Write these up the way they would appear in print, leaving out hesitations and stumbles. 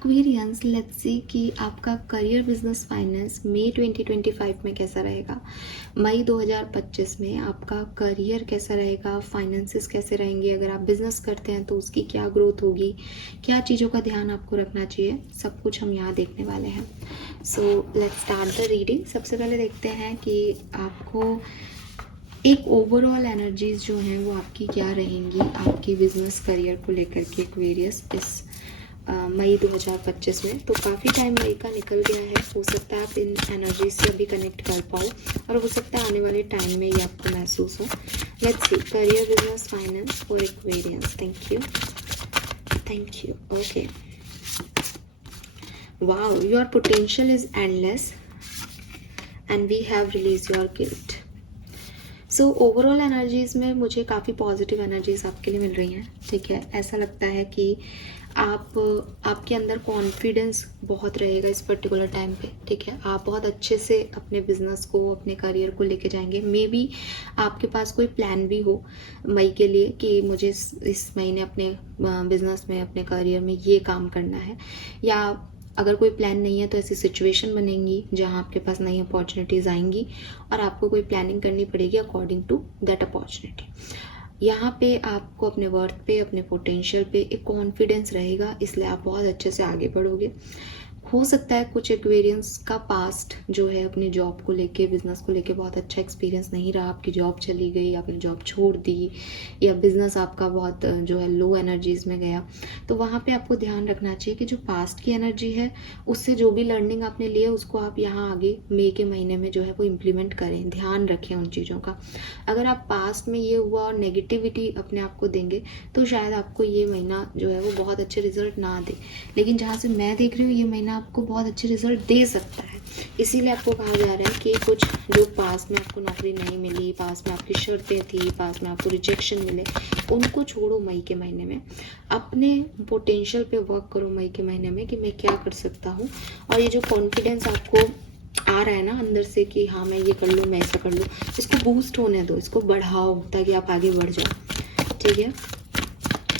Aquarians, let's see कि आपका career business finance मई 2025 में कैसा रहेगा। मई 2025 में आपका करियर कैसा रहेगा, फाइनेंसेस कैसे रहेंगे, अगर आप बिजनेस करते हैं तो उसकी क्या ग्रोथ होगी, क्या चीज़ों का ध्यान आपको रखना चाहिए, सब कुछ हम यहाँ देखने वाले हैं। So let's start the reading. सबसे पहले देखते हैं कि आपको एक ओवरऑल एनर्जीज जो हैं वो आपकी क्या रहेंगी आपकी बिजनेस करियर को लेकर के एक्वेरियस इस मई 2025 में। तो काफ़ी टाइम मई का निकल गया है, हो सकता है आप इन एनर्जी से अभी कनेक्ट कर पाओ और हो सकता है आने वाले टाइम में ये आपको महसूस हो। Let's see career business finance for Aquarians. Thank you. Okay, wow, your potential is endless and we have release your guilt. So overall energies में मुझे काफ़ी पॉजिटिव एनर्जीज़ आपके लिए मिल रही हैं। ठीक है, ऐसा लगता है कि आपके अंदर कॉन्फिडेंस बहुत रहेगा इस पर्टिकुलर टाइम पे। ठीक है, आप बहुत अच्छे से अपने बिजनेस को, अपने करियर को लेके जाएंगे। मे बी आपके पास कोई प्लान भी हो मई के लिए कि मुझे इस महीने अपने बिजनेस में, अपने करियर में ये काम करना है, या अगर कोई प्लान नहीं है तो ऐसी सिचुएशन बनेंगी जहाँ आपके पास नई अपॉर्चुनिटीज़ आएंगी और आपको कोई प्लानिंग करनी पड़ेगी अकॉर्डिंग टू दैट अपॉर्चुनिटी। यहाँ पे आपको अपने वर्थ पे, अपने पोटेंशियल पे एक कॉन्फिडेंस रहेगा, इसलिए आप बहुत अच्छे से आगे बढ़ोगे। हो सकता है कुछ एक्वेरियंस का पास्ट जो है अपनी जॉब को लेके, बिजनेस को लेके बहुत अच्छा एक्सपीरियंस नहीं रहा, आपकी जॉब चली गई, आपने जॉब छोड़ दी, या बिजनेस आपका बहुत जो है लो एनर्जीज में गया। तो वहाँ पे आपको ध्यान रखना चाहिए कि जो पास्ट की एनर्जी है उससे जो भी लर्निंग आपने लिया उसको आप यहाँ आगे मई के महीने में जो है वो इम्प्लीमेंट करें, ध्यान रखें उन चीज़ों का। अगर आप पास्ट में ये हुआ और नेगेटिविटी अपने आप को देंगे तो शायद आपको ये महीना जो है वो बहुत अच्छे रिजल्ट ना दे। लेकिन जहाँ से मैं देख रही हूँ ये महीना आपको बहुत अच्छे रिजल्ट दे सकता है। इसीलिए आपको कहा जा रहा है कि कुछ जो पास में आपको नौकरी नहीं मिली, पास में आपकी शर्तें थी, पास में आपको रिजेक्शन मिले, उनको छोड़ो मई के महीने में। अपने पोटेंशियल पे वर्क करो मई के महीने में कि मैं क्या कर सकता हूँ। और ये जो कॉन्फिडेंस आपको आ रहा है ना अंदर से कि हाँ मैं ये कर लूँ, मैं ऐसा कर लूँ, इसको बूस्ट होने दो, इसको बढ़ाओ ताकि आप आगे बढ़ जाओ। ठीक है,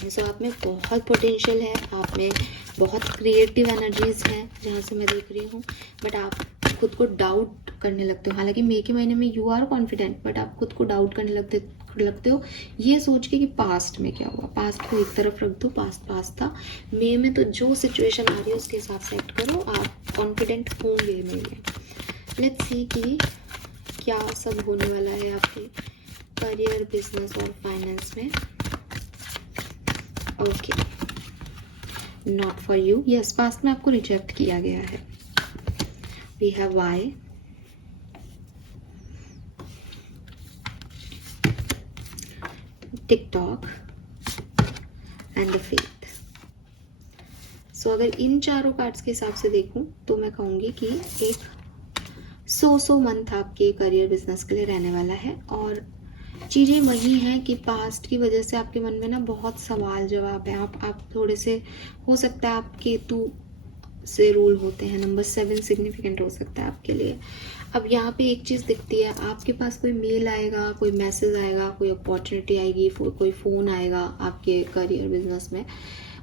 सो आप में बहुत पोटेंशियल है, आप में बहुत क्रिएटिव एनर्जीज हैं जहाँ से मैं देख रही हूँ, बट आप खुद को डाउट करने लगते हो। हालांकि मई के महीने में यू आर कॉन्फिडेंट, बट आप खुद को डाउट करने लगते हो ये सोच के कि पास्ट में क्या हुआ। पास्ट को एक तरफ रख दो, पास्ट था। मई में तो जो सिचुएशन आ रही है उसके हिसाब से एक्ट करो, आप कॉन्फिडेंट होंगे मई में। लेट्स सी कि क्या सब होने वाला है आपके करियर, बिजनेस और फाइनेंस में। Okay, not for you. Yes, past में आपको रिजेक्ट किया गया है। We have why, TikTok and the faith. So अगर इन चारों कार्ड्स के हिसाब से देखूं तो मैं कहूँगी कि एक सो मंथ आपके करियर बिजनेस के लिए रहने वाला है। और चीज़ें वही हैं कि पास्ट की वजह से आपके मन में ना बहुत सवाल जवाब है। आप थोड़े से, हो सकता है आप केतु से रूल होते हैं, नंबर 7 सिग्निफिकेंट हो सकता है आपके लिए। अब यहाँ पे एक चीज़ दिखती है, आपके पास कोई मेल आएगा, कोई मैसेज आएगा, कोई अपॉर्चुनिटी आएगी, कोई फ़ोन आएगा आपके करियर बिजनेस में,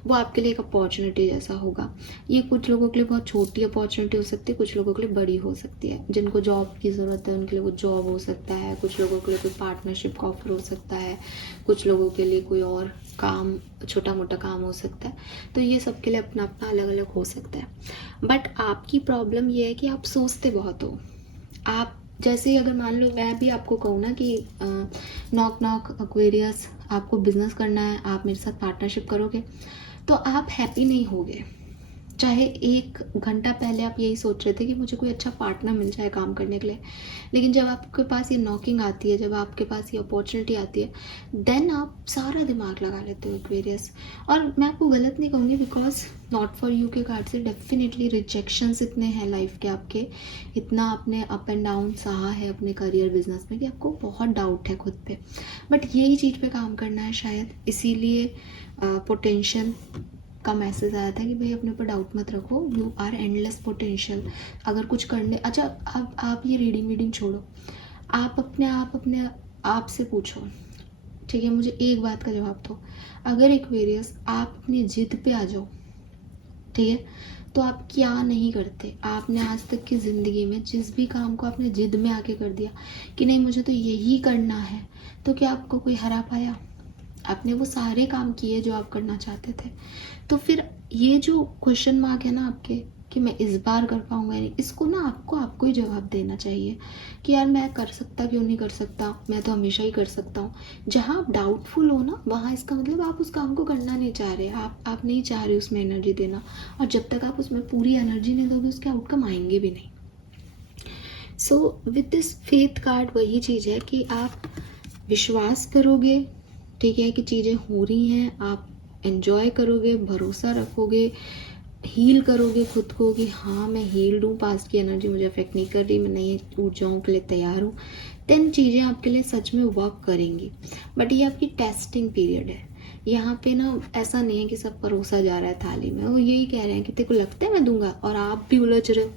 वो आपके लिए एक अपॉर्चुनिटी जैसा होगा। ये कुछ लोगों के लिए बहुत छोटी अपॉर्चुनिटी हो सकती है, कुछ लोगों के लिए बड़ी हो सकती है। जिनको जॉब की ज़रूरत है उनके लिए वो जॉब हो सकता है, कुछ लोगों के लिए कोई पार्टनरशिप का ऑफर हो सकता है, कुछ लोगों के लिए कोई और काम, छोटा मोटा काम हो सकता है। तो ये सबके लिए अपना अपना अलग अलग हो सकता है। बट आपकी प्रॉब्लम ये है कि आप सोचते बहुत हो। आप जैसे अगर मान लो मैं भी आपको कहूँ ना कि नॉक नॉक एक्वेरियस, आपको बिजनेस करना है, आप मेरे साथ पार्टनरशिप करोगे, तो आप हैप्पी नहीं होगे। चाहे 1 घंटा पहले आप यही सोच रहे थे कि मुझे कोई अच्छा पार्टनर मिल जाए काम करने के लिए, लेकिन जब आपके पास ये नॉकिंग आती है, जब आपके पास ये अपॉर्चुनिटी आती है, देन आप सारा दिमाग लगा लेते हो एक्वेरियस। और मैं आपको गलत नहीं कहूँगी, बिकॉज नॉट फॉर यू के कार्ड से डेफिनेटली रिजेक्शंस इतने हैं लाइफ के आपके, इतना आपने अप एंड डाउन सहा है अपने करियर बिजनेस में कि आपको बहुत डाउट है खुद पे। बट यही चीज़ पे काम करना है शायद, इसीलिए पोटेंशियल का मैसेज आया था कि भाई अपने ऊपर डाउट मत रखो, यू आर एंडलेस पोटेंशियल। अगर कुछ करने, अच्छा अब आप ये रीडिंग छोड़ो, आप अपने आप से पूछो, ठीक है, मुझे एक बात का जवाब दो। अगर एक्वेरियस आप अपनी जिद पे आ जाओ, ठीक है। तो आप क्या नहीं करते, आपने आज तक की ज़िंदगी में जिस भी काम को आपने जिद में आके कर दिया कि नहीं मुझे तो यही करना है, तो क्या आपको कोई हरा पाया? आपने वो सारे काम किए जो आप करना चाहते थे। तो फिर ये जो क्वेश्चन मार्क है ना आपके कि मैं इस बार कर पाऊंगा या नहीं, इसको ना आपको ही जवाब देना चाहिए कि यार मैं कर सकता क्यों नहीं कर सकता, मैं तो हमेशा ही कर सकता हूँ। जहाँ आप डाउटफुल हो ना, वहाँ इसका मतलब आप उस काम को करना नहीं चाह रहे, आप नहीं चाह रहे उसमें एनर्जी देना, और जब तक आप उसमें पूरी एनर्जी नहीं दोगे उसके आउटकम आएंगे भी नहीं। So with this faith card वही चीज़ है कि आप विश्वास करोगे, ठीक है, कि चीज़ें हो रही हैं, आप एंजॉय करोगे, भरोसा रखोगे, हील करोगे खुद को कि हाँ मैं हील्ड हूँ, पास्ट की एनर्जी मुझे अफेक्ट नहीं कर रही, मैं नई ऊर्जाओं के लिए तैयार हूँ, देन चीज़ें आपके लिए सच में वर्क करेंगी। बट ये आपकी टेस्टिंग पीरियड है। यहाँ पे ना ऐसा नहीं है कि सब परोसा जा रहा है थाली में, वो यही कह रहे हैं कि तेरे को लगता है मैं दूंगा, और आप भी उलझ रहे हो।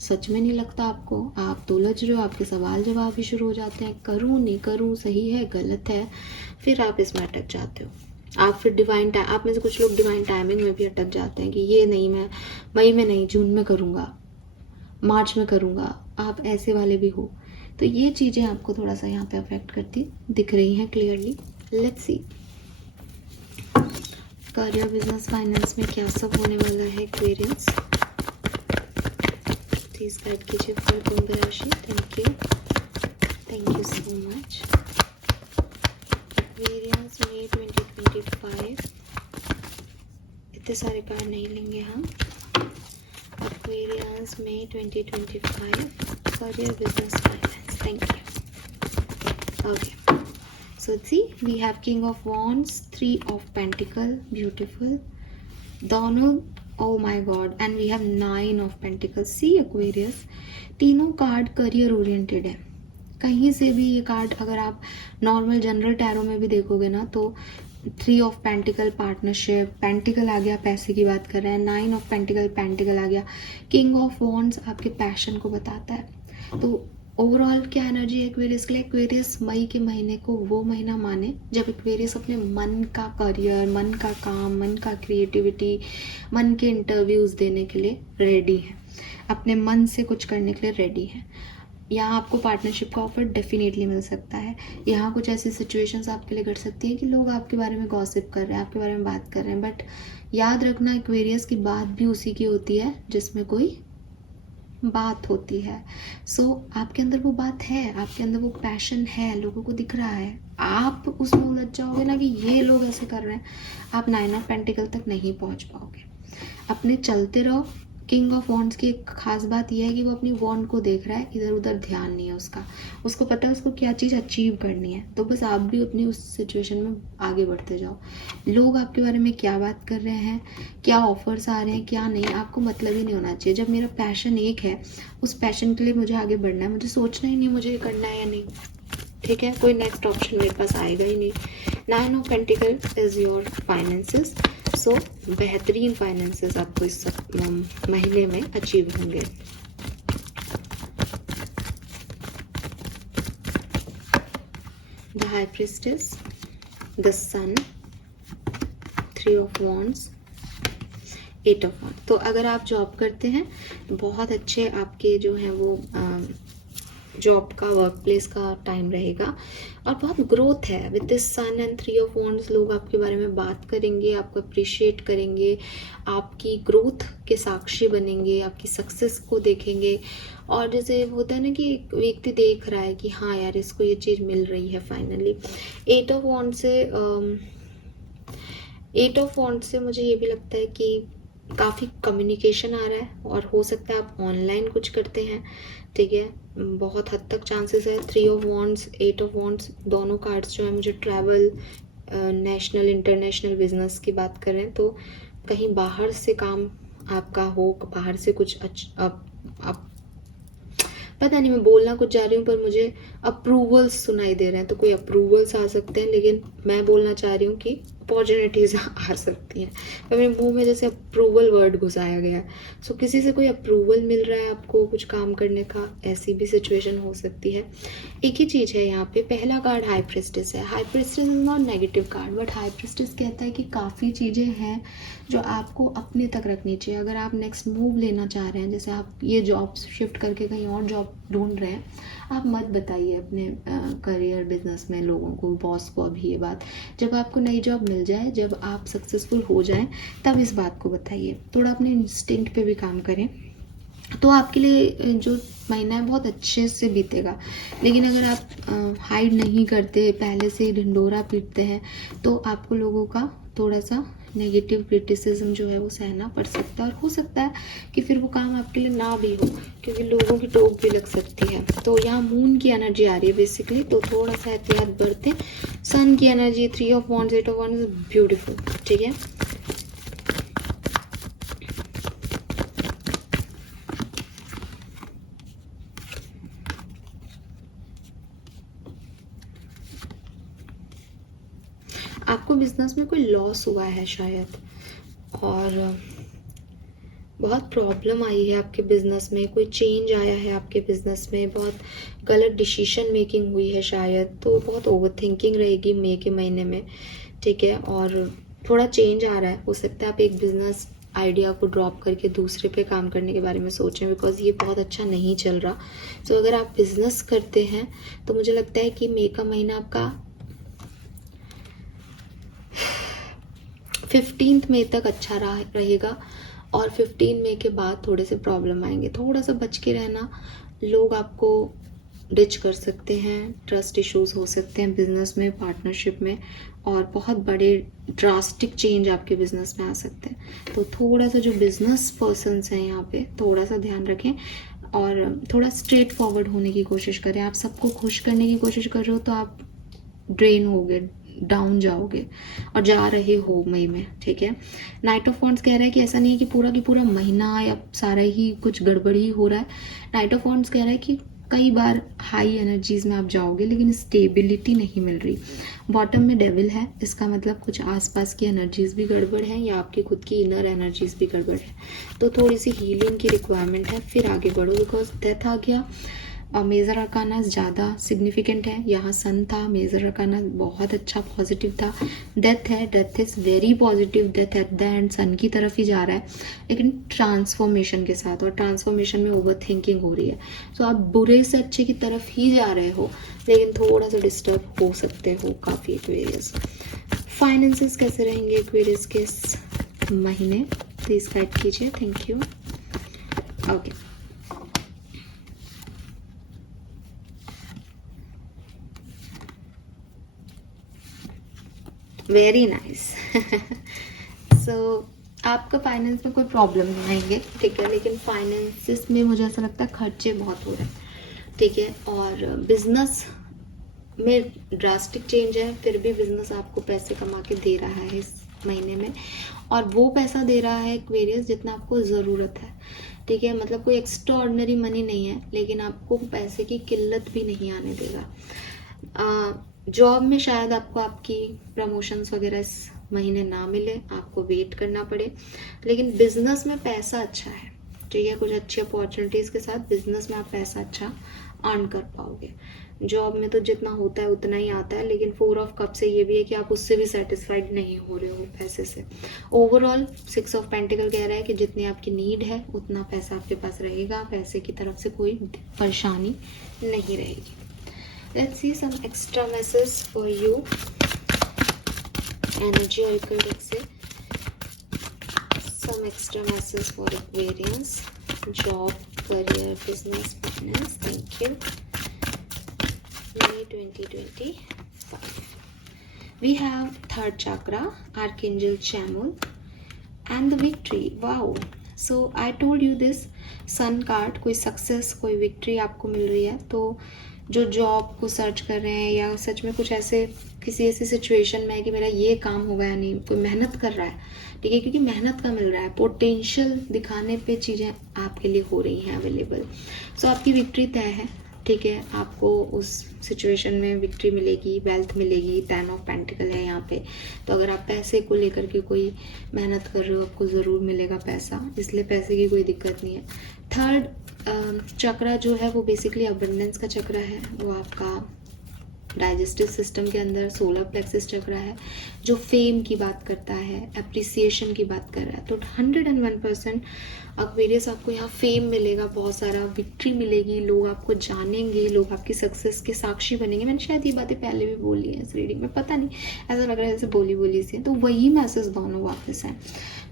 सच में नहीं लगता आपको, आप तो उलझ रहे हो, आपके सवाल जवाब भी शुरू हो जाते हैं, करूँ नहीं करूँ, सही है गलत है, फिर आप इसमें अटक जाते हो। आप फिर आप में से कुछ लोग डिवाइन टाइमिंग में भी अटक जाते हैं कि ये नहीं, मैं मई में नहीं जून में करूँगा, मार्च में करूँगा, आप ऐसे वाले भी हो। तो ये चीज़ें आपको थोड़ा सा यहाँ पे अफेक्ट करती दिख रही हैं clearly. Let's see career, business, finance में क्या सब होने वाला है एक्वेरियंस। प्लीज गाइड कीजिए फॉर कुंभ राशि। Thank you so much. Aquarians May 2025, इतने सारे कार्ड नहीं लेंगे हम। Aquarians May 2025, career, business, finance. Thank you. Okay, so see we have King of Wands, 3 of Pentacle, beautiful, दोनों, oh my god, and we have 9 of Pentacles. See Aquarius, तीनों card career oriented है। कहीं से भी ये card अगर आप normal general tarot में भी देखोगे ना, तो 3 ऑफ पेंटिकल पार्टनरशिप, पेंटिकल आ गया, पैसे की बात कर रहे हैं, 9 ऑफ पेंटिकल, पेंटिकल आ गया, किंग ऑफ वॉन्ड्स आपके पैशन को बताता है। तो ओवरऑल क्या एनर्जी है एक्वेरियस के लिए? एक्वेरियस मई के महीने को वो महीना माने जब एक्वेरियस अपने मन का करियर, मन का काम, मन का क्रिएटिविटी, मन के इंटरव्यूज देने के लिए रेडी है, अपने मन से कुछ करने के लिए रेडी है। यहाँ आपको पार्टनरशिप का ऑफर डेफिनेटली मिल सकता है। यहाँ कुछ ऐसी सिचुएशंस आपके लिए घट सकती है कि लोग आपके बारे में गॉसिप कर रहे हैं, आपके बारे में बात कर रहे हैं, बट याद रखना एक्वेरियस की बात भी उसी की होती है जिसमें कोई बात होती है। सो आपके अंदर वो बात है, आपके अंदर वो पैशन है, लोगों को दिख रहा है, आप उसमें उलझ जाओगे ना कि ये लोग ऐसे कर रहे हैं, आप 9 ऑफ पेंटिकल तक नहीं पहुंच पाओगे। अपने चलते रहो। किंग ऑफ वॉन्ड्स की एक खास बात यह है कि वो अपनी वॉन्ड को देख रहा है, इधर उधर ध्यान नहीं है उसका, उसको पता है उसको क्या चीज़ अचीव करनी है। तो बस आप भी अपनी उस सिचुएशन में आगे बढ़ते जाओ। लोग आपके बारे में क्या बात कर रहे हैं, क्या ऑफर्स आ रहे हैं, क्या नहीं, आपको मतलब ही नहीं होना चाहिए। जब मेरा पैशन एक है, उस पैशन के लिए मुझे आगे बढ़ना है, मुझे सोचना ही नहीं मुझे ये करना है या नहीं, ठीक है, कोई नेक्स्ट ऑप्शन मेरे पास आएगा ही नहीं। 9 of pentacles is your finances. So बेहतरीन फाइनेंसेस आपको इस महीने में अचीव होंगे। The high priestess, the sun, 3 of wands, 8 of wands. तो अगर आप जॉब करते हैं, बहुत अच्छे आपके जो हैं वो जॉब का, वर्क प्लेस का टाइम रहेगा, और बहुत ग्रोथ है। With this sun and 3 of wands लोग आपके बारे में बात करेंगे, आपको अप्रिशिएट करेंगे, आपकी ग्रोथ के साक्षी बनेंगे, आपकी सक्सेस को देखेंगे। और जैसे होता है ना कि एक व्यक्ति देख रहा है कि हाँ यार इसको ये चीज़ मिल रही है फाइनली। 8 ऑफ वॉन्ड्स से मुझे ये भी लगता है कि काफ़ी कम्युनिकेशन आ रहा है, और हो सकता है आप ऑनलाइन कुछ करते हैं, ठीक है, बहुत हद तक चांसेस है। 3 ऑफ वॉन्ड्स, 8 ऑफ वॉन्ड्स, दोनों कार्ड्स जो है मुझे ट्रैवल, नेशनल, इंटरनेशनल बिजनेस की बात करें तो कहीं बाहर से काम आपका हो, बाहर से कुछ पता नहीं, मैं बोलना कुछ जा रही हूँ पर मुझे अप्रूवल्स सुनाई दे रहे हैं, तो कोई अप्रूवल्स आ सकते हैं, लेकिन मैं बोलना चाह रही हूँ कि अपॉर्चुनिटीज़ आ सकती हैं। तो मेरे मुंह में जैसे अप्रूवल वर्ड घुसाया गया है। सो किसी से कोई अप्रूवल मिल रहा है आपको कुछ काम करने का, ऐसी भी सिचुएशन हो सकती है। एक ही चीज़ है यहाँ पे, पहला कार्ड हाई प्रेस्टिस है। High prestige is not negative card, but high prestige कहता है कि काफ़ी चीज़ें हैं जो आपको अपने तक रखनी चाहिए। अगर आप नेक्स्ट मूव लेना चाह रहे हैं, जैसे आप ये जॉब शिफ्ट करके कहीं और जॉब ढूंढ रहे हैं, आप मत बताइए अपने करियर बिजनेस में लोगों को, बॉस को अभी ये बात। जब आपको नई जॉब मिल जाए, जब आप सक्सेसफुल हो जाएं, तब इस बात को बताइए। थोड़ा अपने इंस्टिंक्ट पे भी काम करें, तो आपके लिए जो महीना है बहुत अच्छे से बीतेगा। लेकिन अगर आप हाइड नहीं करते, पहले से ही ढिंढोरा पीटते हैं, तो आपको लोगों का थोड़ा सा नेगेटिव क्रिटिसिज्म जो है वो सहना पड़ सकता है, और हो सकता है कि फिर वो काम आपके लिए ना भी हो, क्योंकि लोगों की टोक भी लग सकती है। तो यहाँ मून की एनर्जी आ रही है बेसिकली, तो थोड़ा सा एहतियात बरतें। सन की energy, 3 of wands, 8 of wands, beautiful, ठीक है। आपको बिजनेस में कोई लॉस हुआ है शायद, और बहुत प्रॉब्लम आई है आपके बिजनेस में, कोई चेंज आया है आपके बिजनेस में, बहुत गलत डिसीजन मेकिंग हुई है शायद, तो बहुत ओवर थिंकिंग रहेगी मई के महीने में, ठीक है। और थोड़ा चेंज आ रहा है, हो सकता है आप एक बिजनेस आइडिया को ड्रॉप करके दूसरे पे काम करने के बारे में सोचें, बिकॉज ये बहुत अच्छा नहीं चल रहा। सो अगर आप बिजनेस करते हैं तो मुझे लगता है कि मई का महीना आपका 15 मई तक अच्छा रहेगा, और 15 मई के बाद थोड़े से प्रॉब्लम आएंगे। थोड़ा सा बच के रहना, लोग आपको डिच कर सकते हैं, ट्रस्ट इश्यूज हो सकते हैं बिजनेस में, पार्टनरशिप में, और बहुत बड़े ड्रास्टिक चेंज आपके बिजनेस में आ सकते हैं। तो थोड़ा सा जो बिजनेस पर्सन्स हैं यहाँ पे थोड़ा सा ध्यान रखें, और थोड़ा स्ट्रेट फॉरवर्ड होने की कोशिश करें। आप सबको खुश करने की कोशिश कर रहे हो तो आप ड्रेन हो गए, डाउन जाओगे, और जा रहे हो मई में, ठीक है। नाइट ऑफ वॉन्ड्स कह रहा है कि ऐसा नहीं है कि पूरा महीना या सारा ही कुछ गड़बड़ ही हो रहा है। नाइट ऑफ वॉन्ड्स कह रहा है कि कई बार हाई एनर्जीज में आप जाओगे लेकिन स्टेबिलिटी नहीं मिल रही। बॉटम में डेविल है, इसका मतलब कुछ आसपास की एनर्जीज भी गड़बड़ है, या आपकी खुद की इनर एनर्जीज भी गड़बड़ है। तो थोड़ी सी हीलिंग की रिक्वायरमेंट है, फिर आगे बढ़ो, बिकॉज डेथ आ गया। और मेजर अरकाना ज़्यादा सिग्निफिकेंट है, यहाँ सन था, मेजर अरकाना बहुत अच्छा पॉजिटिव था। डेथ है, death is very positive, death at the end sun की तरफ ही जा रहा है, लेकिन ट्रांसफॉर्मेशन के साथ, और ट्रांसफॉर्मेशन में ओवर थिंकिंग हो रही है। सो आप बुरे से अच्छे की तरफ ही जा रहे हो, लेकिन थोड़ा सा डिस्टर्ब हो सकते हो काफ़ी एक्वेरियस। फाइनेंसेस कैसे रहेंगे एक्वेरियस के इस महीने, प्लीज़ गाइड कीजिए, thank you. Okay, very nice. So आपका फाइनेंस में कोई प्रॉब्लम नहीं आएंगे, ठीक है, लेकिन फाइनेंसिस में मुझे ऐसा लगता है खर्चे बहुत हो रहे हैं, ठीक है। और बिजनेस में ड्रास्टिक चेंज है, फिर भी बिजनेस आपको पैसे कमा के दे रहा है इस महीने में, और वो पैसा दे रहा है एक्वेरियस जितना आपको ज़रूरत है, ठीक है। मतलब कोई एक्स्ट्राऑर्डिनरी मनी नहीं है, लेकिन आपको पैसे की किल्लत भी नहीं आने देगा। जॉब में शायद आपको आपकी प्रमोशंस वगैरह इस महीने ना मिले, आपको वेट करना पड़े, लेकिन बिजनेस में पैसा अच्छा है, ठीक है। कुछ अच्छी अपॉर्चुनिटीज़ के साथ बिजनेस में आप पैसा अच्छा अर्न कर पाओगे। जॉब में तो जितना होता है उतना ही आता है, लेकिन 4 ऑफ कप से ये भी है कि आप उससे भी सेटिस्फाइड नहीं हो रहे हो पैसे से। ओवरऑल 6 ऑफ पेंटिकल कह रहा है कि जितनी आपकी नीड है उतना पैसा आपके पास रहेगा, पैसे की तरफ से कोई परेशानी नहीं रहेगी। Let's see some extra messages for you. Energy Oracle deck से some extra messages for Aquarians. Job, career, business, finance. Thank you. May 2025. We have third chakra, Archangel Chamuel, and the victory. Wow. So I told you this sun card, कोई success, कोई victory आपको मिल रही है। तो जो job को search कर रहे हैं, या सच में कुछ ऐसे किसी ऐसी सिचुएशन में है कि मेरा ये काम होगा या नहीं, कोई मेहनत कर रहा है, ठीक है, क्योंकि मेहनत का मिल रहा है, पोटेंशियल दिखाने पे चीज़ें आपके लिए हो रही हैं अवेलेबल। सो आपकी विक्ट्री तय है, ठीक है, आपको उस सिचुएशन में विक्ट्री मिलेगी, वेल्थ मिलेगी। 10 ऑफ पेंटिकल है यहाँ पे, तो अगर आप पैसे को लेकर के कोई मेहनत कर रहे हो आपको ज़रूर मिलेगा पैसा, इसलिए पैसे की कोई दिक्कत नहीं है। थर्ड चक्रा जो है वो बेसिकली अबंडेंस का चक्रा है, वो आपका डाइजेस्टिव सिस्टम के अंदर सोलर प्लेक्सिस चक्र है, जो फेम की बात करता है, एप्रिसिएशन की बात कर रहा है। तो 101% एक्वेरियस आपको यहाँ फेम मिलेगा, बहुत सारा विक्ट्री मिलेगी, लोग आपको जानेंगे, लोग आपकी सक्सेस के साक्षी बनेंगे। मैंने शायद ये बातें पहले भी बोली हैं इस रीडिंग में, पता नहीं, ऐसा लग रहा है जैसे बोली सी है। तो वही मैसेज दोनों वापस हैं,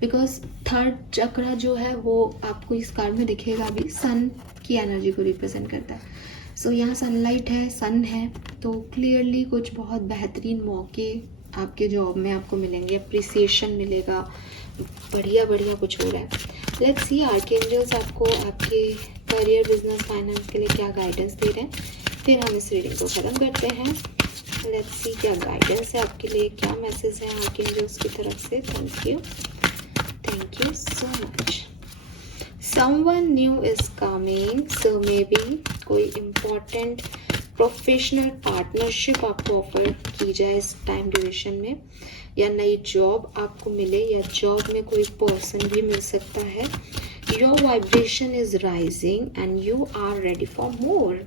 बिकॉज थर्ड चक्र जो है वो आपको इस कार्ड में दिखेगा भी, सन की एनर्जी को रिप्रेजेंट करता है। सो यहाँ सनलाइट है, सन है, तो क्लियरली कुछ बहुत बेहतरीन मौके आपके जॉब में आपको मिलेंगे, अप्रिसिएशन मिलेगा, बढ़िया बढ़िया कुछ हो रहा है। लेट्स सी आर्कएंजल्स आपको आपके करियर, बिजनेस, फाइनेंस के लिए क्या गाइडेंस दे रहे हैं, फिर हम इस रीडिंग को ख़त्म करते हैं। लेट्स सी क्या गाइडेंस है आपके लिए, क्या मैसेज है आर्कएंजल्स की तरफ से। Thank you so much. Someone new is coming, so maybe कोई इम्पोर्टेंट प्रोफेशनल पार्टनरशिप आपको ऑफर की जाए इस टाइम ड्यूरेशन में, या नई जॉब आपको मिले, या जॉब में कोई पर्सन भी मिल सकता है। Your vibration is rising and you are ready for more.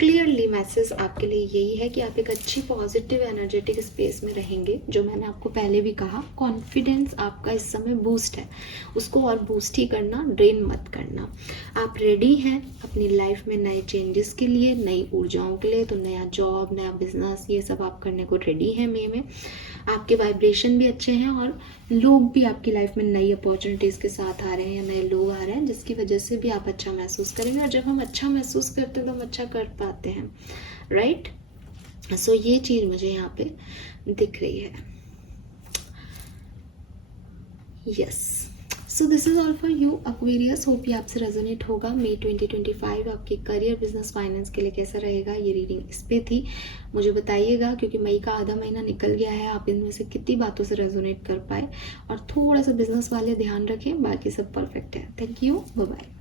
Clearly message आपके लिए यही है कि आप एक अच्छी पॉजिटिव एनर्जेटिक स्पेस में रहेंगे, जो मैंने आपको पहले भी कहा, कॉन्फिडेंस आपका इस समय बूस्ट है, उसको और बूस्ट ही करना, ड्रेन मत करना। आप रेडी हैं अपनी लाइफ में नए चेंजेस के लिए, नई ऊर्जाओं के लिए, तो नया जॉब, नया बिजनेस, ये सब आप करने को रेडी हैं। मई में आपके वाइब्रेशन भी अच्छे हैं और लोग भी आपकी लाइफ में नई अपॉर्चुनिटीज़ के साथ आ रहे हैं, या नए लोग आ रहे हैं, जिसकी वजह से भी आप अच्छा महसूस करेंगे। और जब हम अच्छा महसूस करते हैं तो हम अच्छा कर पाते हैं, राइट। सो ये चीज़ मुझे यहाँ पे दिख रही है। Yes, so this is all for you Aquarius. Hope ये आपसे रेजोनेट होगा। मई 2025 आपके करियर, बिजनेस, फाइनेंस के लिए कैसा रहेगा, ये रीडिंग इस पे थी। मुझे बताइएगा, क्योंकि मई का आधा महीना निकल गया है, आप इनमें से कितनी बातों से रेजोनेट कर पाए। और थोड़ा सा बिजनेस वाले ध्यान रखें, बाकी सब परफेक्ट है। Thank you, bye bye.